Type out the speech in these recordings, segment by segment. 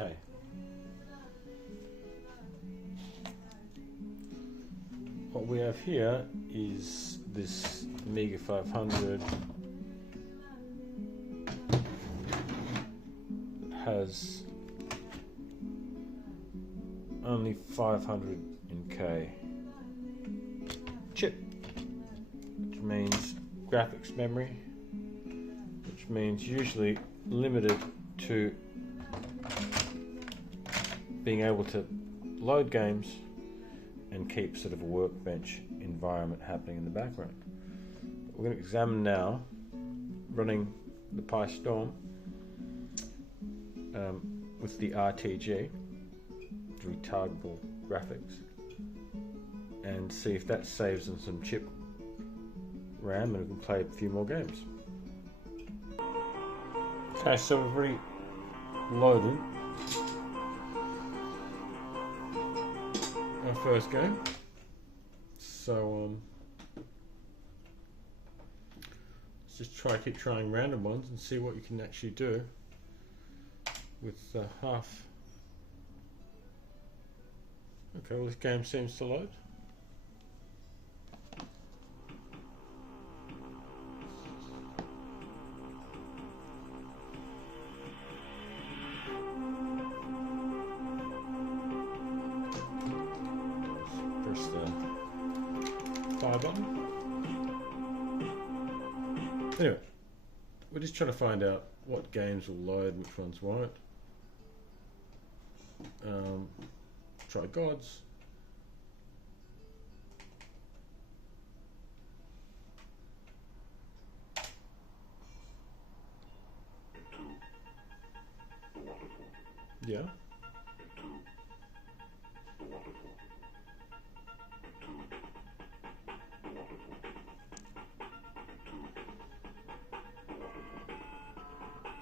Okay. What we have here is this Amiga 500. Has only 500 in K chip, which means graphics memory, which means usually limited to being able to load games and keep sort of a workbench environment happening in the background. We're going to examine now running the PiStorm with the RTG, retargetable graphics, and see if that saves in some chip RAM and we can play a few more games. Okay, so we've already loaded our first game. So let's just keep trying random ones and see what you can actually do with half. Okay, well, this game seems to load. Press the fire button. Anyway, we're just trying to find out what games will load and which ones won't. Try Gods. Yeah.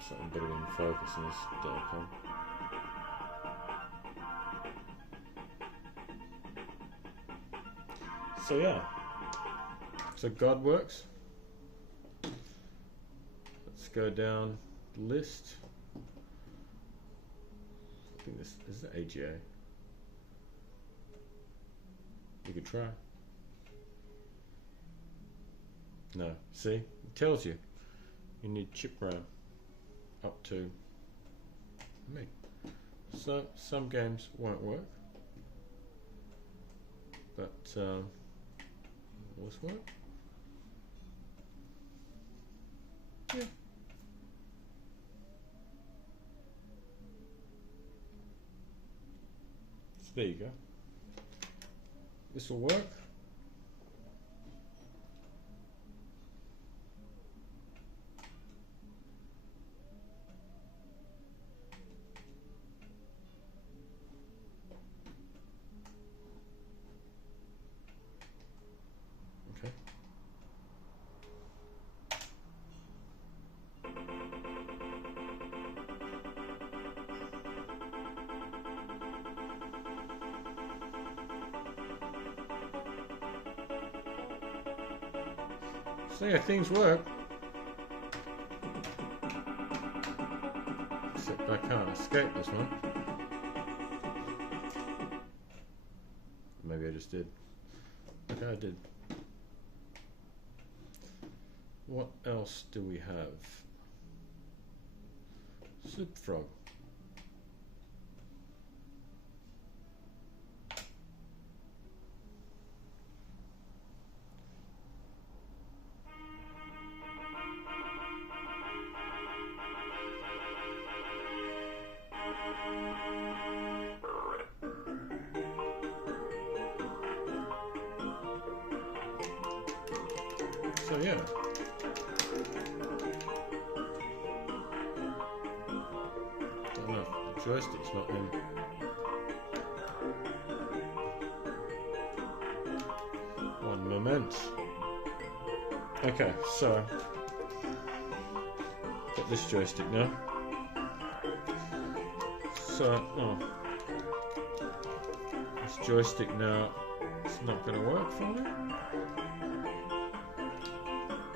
Something better in focus in this diagram. So yeah, so God works. Let's go down the list. I think this is the AGA. You could try. No, see, it tells you you need chip RAM up to me. So some games won't work, but will this work? Yeah. So there you go. This will work. Okay. So yeah, things work. Except I can't escape this one. Maybe I just did. Okay, I did. What else do we have? Soup Frog. So yeah. Don't know, the joystick's not in. One moment. Okay, so got this joystick now. So this joystick now it's not going to work for me.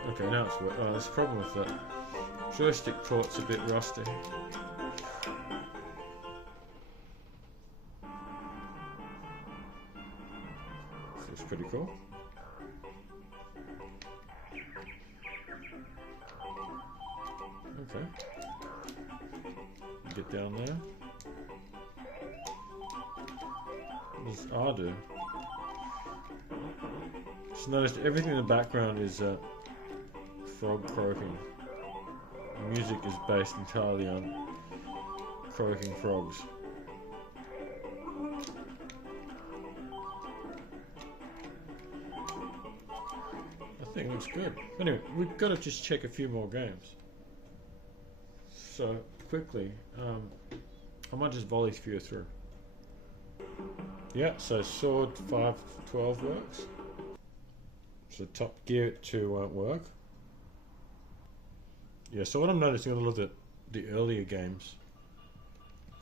Okay, now it's working. Oh, there's a problem with that. Joystick port's a bit rusty. pretty cool. Okay. Get down there. What does R do? Just noticed everything in the background is frog croaking. The music is based entirely on croaking frogs. I think it looks good. Anyway, we've got to just check a few more games. So, quickly, I might just volley few through. Yeah, so Sword 512 works. So Top Gear 2 won't work. Yeah, so what I'm noticing a little bit, the earlier games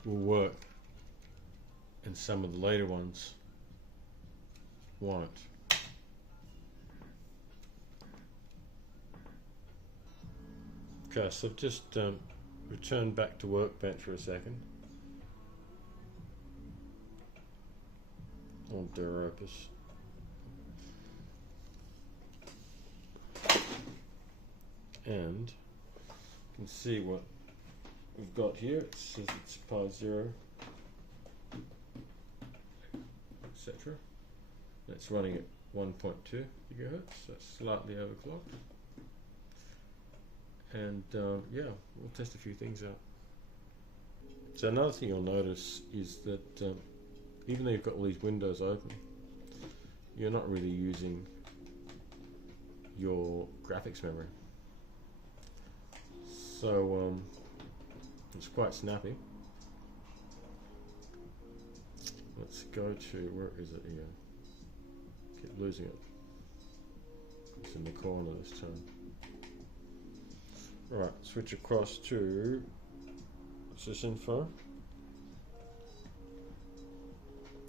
will work and some of the later ones won't. Okay, so I've just returned back to Workbench for a second. Oh, Deropus. And you can see what we've got here. It says it's pi 0, etc. That's running at 1.2 gigahertz. That's slightly overclocked. And yeah, we'll test a few things out. So another thing you'll notice is that even though you've got all these windows open, you're not really using your graphics memory. So it's quite snappy. Let's go to, where is it here? Keep losing it. It's in the corner this time. Right, switch across to sysinfo.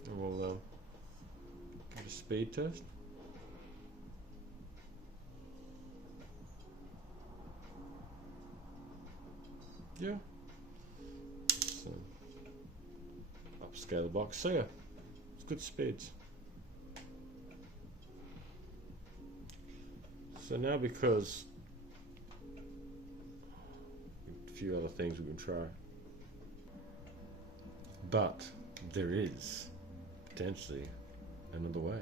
And we'll give it a speed test. Yeah. So, upscale the box. So yeah, it's good speeds. So now, because a few other things we can try, but there is potentially another way.